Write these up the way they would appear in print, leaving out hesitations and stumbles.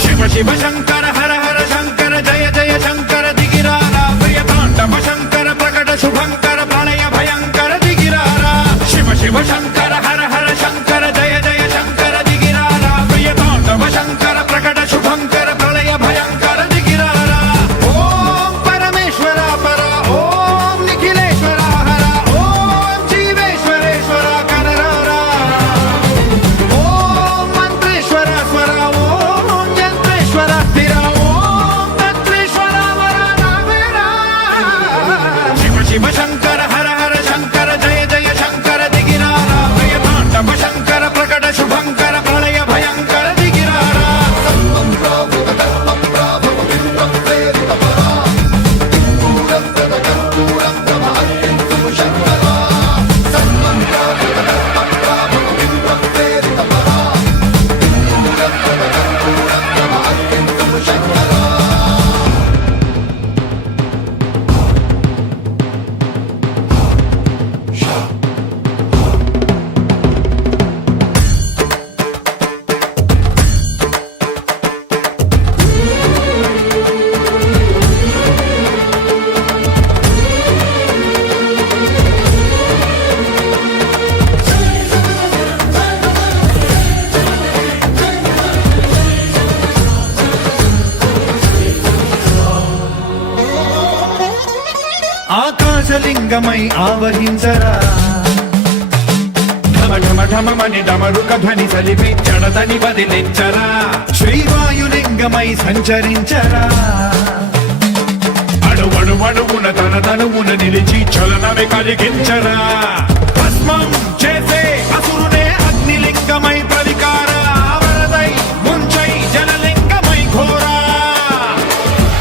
శివ శివ శంకర హర హర శంకర జయ జయ శంకర దిగిరారా ప్రియతాండవ శంకర ప్రకట శుభంకర ప్రళయ భయంకర దిగిరారా శివ శివ శంకర హర హర శంకర జయ జయ శంకర దిగిరారా ప్రియతాండవ శంకర ప్రకట శుభంకర ప్రళయ భయంకర దిగిరారా ఓం పరమేశ్వర పర ఓం నిఖిలేశ్వర హర ఓం జీవేశ్వరేశ్వర కనరారా ఓం మంత్రేశ్వర స్వర ఓం యంత్రేశ్వర స్థిర ఓం తంత్రేశ్వర వర నావేరా శివ శివ శంకర హర హర శంకర జయ జయ శంకర దిగిరారా ప్రియతాండవ శంకర ప్రకట శుభంకర ప్రళయ భయంకర దిగిరారా ఆకాశలింగమై ఆవహించరా ఢమ ఢమ ఢమమని డమరుక ధ్వని సలిపి జడదని బదిలించరా శ్రీవాయులింగమై సంచరించరా అడువడువడువున తన తనువున నిలిచి చలనమే కలిగించరా భస్మం చేసే అసురునే అగ్నిలింగమై ప్రవికార వరదై ముంచై జలలింగమై ఘోరా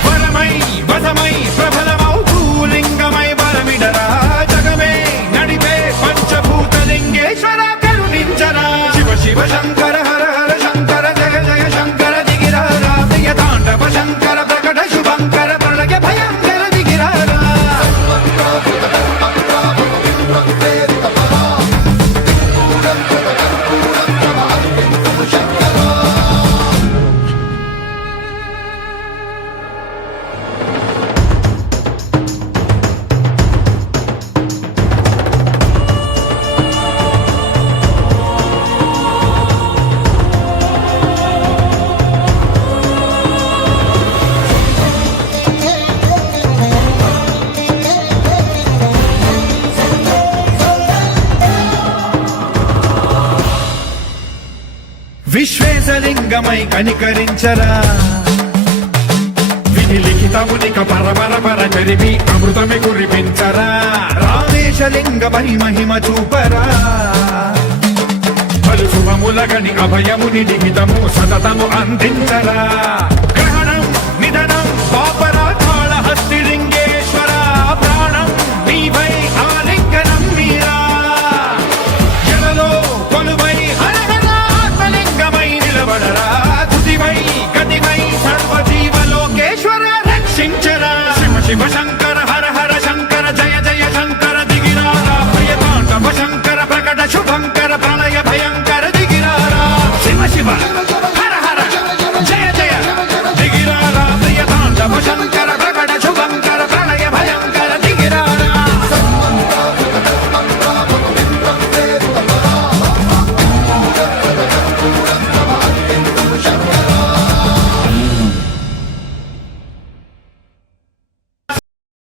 వరమై వసమై ప్రబలమౌ భూలింగమై బలమిడరా జగమే నడిపే పంచభూతలింగేశ్వర కరుణించరా శివ శివ శంకర హర హర శంకర జయ జయ శంకర దిగిరారా ప్రియతాండవ శంకర ప్రకట శుభంకర ప్రళయ భయంకర దిగిరారా విశ్వేశలింగమై కనికరించరా విధి లిఖితమునిక పరపర పర చరివి అమృతమి కురిపించరా రామేశలింగమై మహిమ చూపరా పలు శుభములగని అభయముని లిఖితము సతతము అందించరా గ్రహణం నిధనం పాప